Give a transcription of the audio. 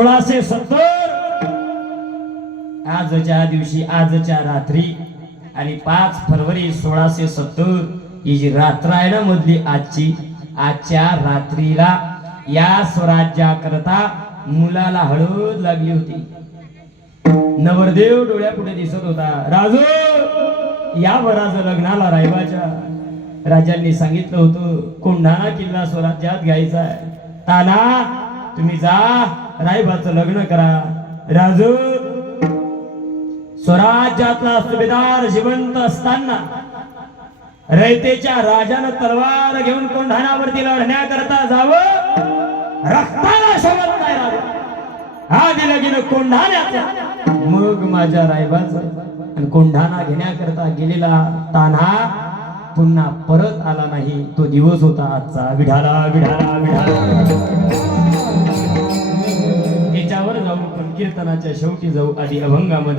सोळाशे सत्तर. आजच्या दिवशी आजच्या रात्री आणि पाच फरवरी सोळाशे सत्तर ही जी रात्र आहे ना मधली आजची आजच्या रात्रीला या स्वराज्याकरता मुलाला हळद लागली होती. नवरदेव डोळ्यापुढे दिसत होता. राजू या वराज लग्नाला रायबाच्या. राजांनी सांगितलं होतं कोंढाणा किल्ला स्वराज्यात घ्यायचा आहे. ताना तुम्ही जा. रायबाचं लग्न करा. राजू स्वराज्यातला सुभेदार जिवंत असताना रयतेच्या राजानं तलवार घेऊन कोंढाणावरती लढण्याकरता जावं. रक्ताला शोभत नाही राजा. हा दिलं गेलं कोंढाण्याचा. मग माझ्या रायबाचा आणि कोंढाणा घेण्याकरता गेलेला तान्हा पुन्हा परत आला नाही. तो दिवस होता आजचा. विढाला विढाला. जाऊ पण कीर्तनाच्या शेवटी जाऊ आधी अभंगामध्ये